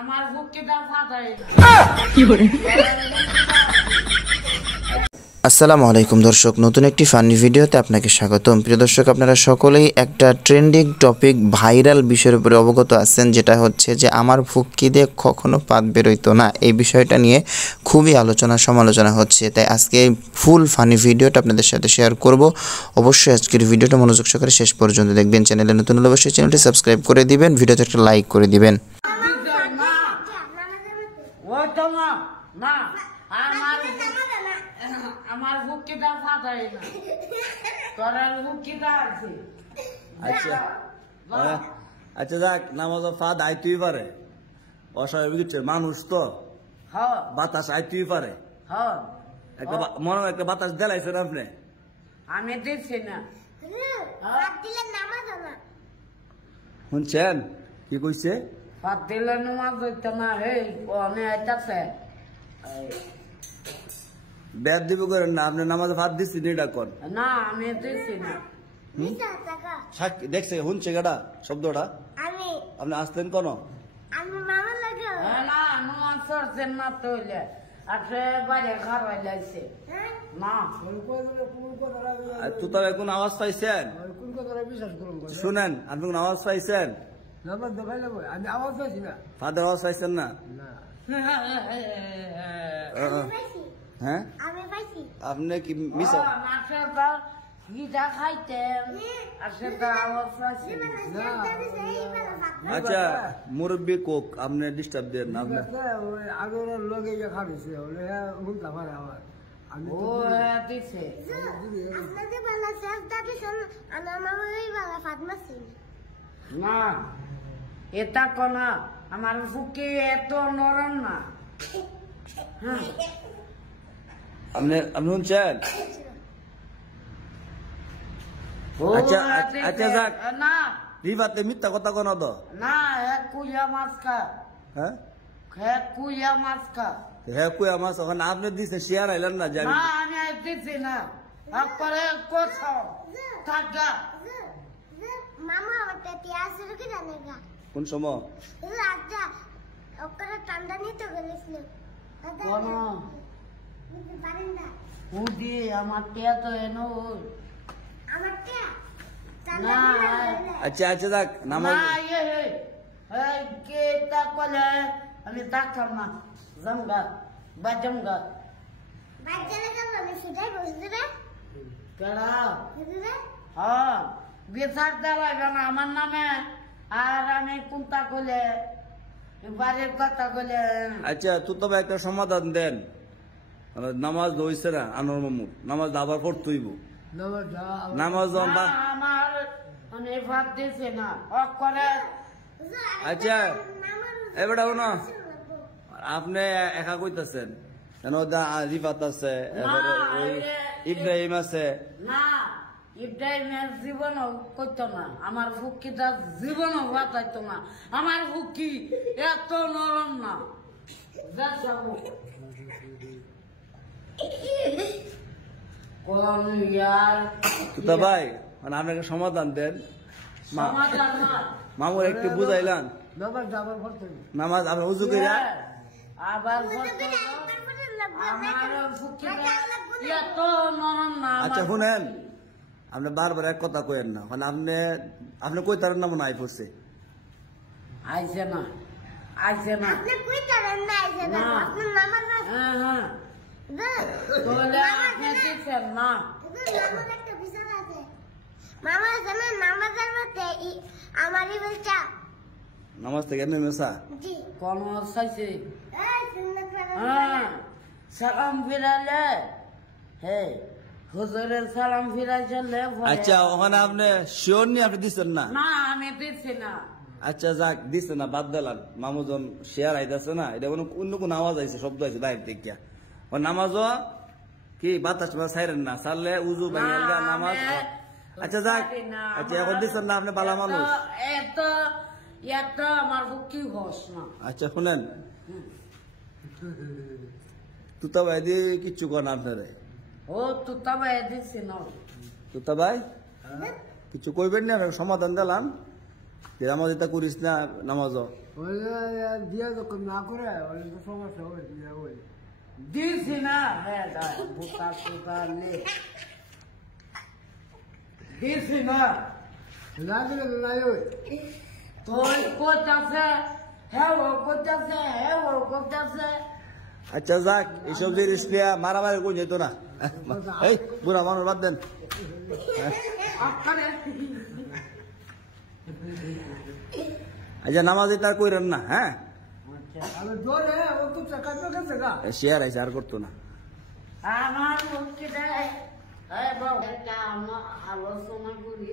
আমার বুকটা ফাটাই আসসালামু আলাইকুম দর্শক, নতুন একটি ফানি ভিডিওতে আপনাকে স্বাগতম। প্রিয় দর্শক, আপনারা সকলেই একটা ট্রেন্ডিং টপিক, ভাইরাল বিষয়ের উপরে অবগত আছেন, যেটা হচ্ছে যে আমার ফুক্কি দিয়ে কখনো পাত বেরোইতো না। এই বিষয়টা নিয়ে খুবই সমালোচনা হচ্ছে। তাই আজকে ফুল ফানি ভিডিওটা আপনাদের সাথে শেয়ার করব। অবশ্যই আজকের ভিডিওটা মনোযোগ সহকারে শেষ পর্যন্ত দেখবেন। চ্যানেলে নতুন হলে অবশ্যই চ্যানেলটি সাবস্ক্রাইব করে দিবেন, ভিডিওতে একটা লাইক করে দিবেন। আমার বুকটা ফাটাই না, তোর বুকটা আছে। আচ্ছা আচ্ছা, যাক, নামাজ ফাঁদ আইতেই পারে, অস্বাভাবিক মানুষ তো, বাতাস আইতেই পারে। একটা মনে হয় একটা বাতাস দেলাইছেন আপনি। আমি দিচ্ছি না, শুনছেন কি কইছে? ফাঁদ দিলে নামাজ হইতো না। হেই অনেক আইতাছে ব্যাদ দিব করেন না, আপনি নামাজে ফাঁদ দিচ্ছেন এটা কর না, আমি দিচ্ছি না। দেখছে শুনছে গাড়া শব্দটা, আপনি আসতেন কোন না নামাজ পড়ছেন না তো হইলে আসে বাইরে খারাপ লাগছে না। তুতার কোন আওয়াজ পাইছেন? শুনেন, আপনি কোন আওয়াজ পাইছেন? আমি আওয়াজ পাইছি না। ফাদের আওয়াজ পাইছেন না? হ্যাঁ, আপনি কি মিস গিটা খাইতেন? আচ্ছা, মুরব্বী কোক আপনি ডিস্টার্ব দেন না। আপনি আগের লগে খাবেছে না, এটা কোনা আমার ফুকি এত নরম না। আপনি শুনছেন? আচ্ছা আচ্ছা, যাক, না রিভাতে মিথ্যা কথা কোন তো না। কুইয়া মাছ খা, হ্যাঁ কুইয়া মাছ খা। হ্যাঁ, কুয়া মাছ ওখানে আপনি দিচ্ছে, শেয়ার আইলেন না জানি। না আমি দিচ্ছি না, তারপরে কোথাও থাকা মামা আমার তিয়া শুরু কি জানে গা? কোন সময়? আচ্ছা ওকরে ঠান্ডা নিতে গেলিছিল কোন বারান্দা উদি আমার টিয়া তো এনো আমার টিয়া না। আচ্ছা আচ্ছা, যাক, নামাজ কে তা কলে আমি থাকতাম না, জমগা বাজমগা বাচ্চারা গেল না সেটাই বুঝতে রে কেডা। বুঝতে হ্যাঁ, বিচার দেওয়া না আমার নামে, আর আমি কোনটা কলে বাড়ির কথা কলে। আচ্ছা, তো তবে একটা সমাধান দেন। নামাজ হইছে না আনোর মামু, নামাজ আবার পড়তেইব। নামাজ আমার মানে ভাত দিছে না করে। আচ্ছা এবারে না, আপনি একা কইতাছেন কেন? রিফাত আছে, ওই ইব্রাহিম আছে। না, ইব্রাহিমের জীবনও করতো না, আমার ফুকিটা জীবনও বাঁচাইতো না। আমার ফুকি এত নরম না। ভাই, মানে আপনাকে সমাধান দেন। মামুর একটু বুঝাইলান নামাজ আপনি উজু করে আবার। আচ্ছা শুনেন, আপনি বারবার এক কথা কইেন না, মানে আপনি কই তার নাম নাই পড়ছে আইছে না, আইছে না, আপনি কই করেন না আইছে না আপনি নামাজ হ্যাঁ হ্যাঁ তোলে আপনি দিছেন না। নামাজ একটা বিষয় আছে মামা, জানেন নামাজের মধ্যে আমারই বলছা নামাজ থেকে নেমেছা জি কোন চাইছে? এই সুন্নাত হ্যাঁ, সালাম ফিরালে হে হুজুরের সালাম ফিরাইছে। আচ্ছা, ওখানে আপনি শিওর নি আপনি দিচ্ছেন না? না আমি দিচ্ছি না। আচ্ছা, যাক, দিচ্ছে না, বাদ দিলাম। মামুজন শেয়ার আইতেছে না, এটা অন্য কোন আওয়াজ আইছে, শব্দ আইছে বাইরে থেকে। নামাজ কি বাতাস ছাইরেন না, ছাড়লে উজু ভেঙে নামাজ। আচ্ছা, যাক, আচ্ছা, এখন দিচ্ছেন না, আপনি ভালো মানুষ। আমার কি হস না। আচ্ছা শুনেন, তুতা ভাই দিয়ে কিচ্ছু কর না আপনারে। ও তুতা ভাই দিচ্ছে না, তুতা ভাই কিছু কইবেন না, আমি সমাধান দিলাম যে নামাজ এটা করিস না নামাজ। ওই দিয়া যখন না করে ওই তো সমস্যা হবে দিয়া ওই দিছি না হ্যাঁ বুতা সুতা নে দিছি না না দিলে নাই ওই তোর কোথাছে হ্যাঁ ও কোথাছে হ্যাঁ ও কোথাছে আচ্ছা যাক, এইসব জিনিস নিয়ে মারামারি কোন যেত না। এই বুড়া মানুষ বাদ দেন। আকারে আচ্ছা নামাজ এটা আর কইরেন না, হ্যাঁ আমি জোরে ও তো টাকা কাছে গা শেয়ার আইসে আর করতো না। আমার মুখে দেয় হ্যাঁ বাবা একটা আলোচনা করি।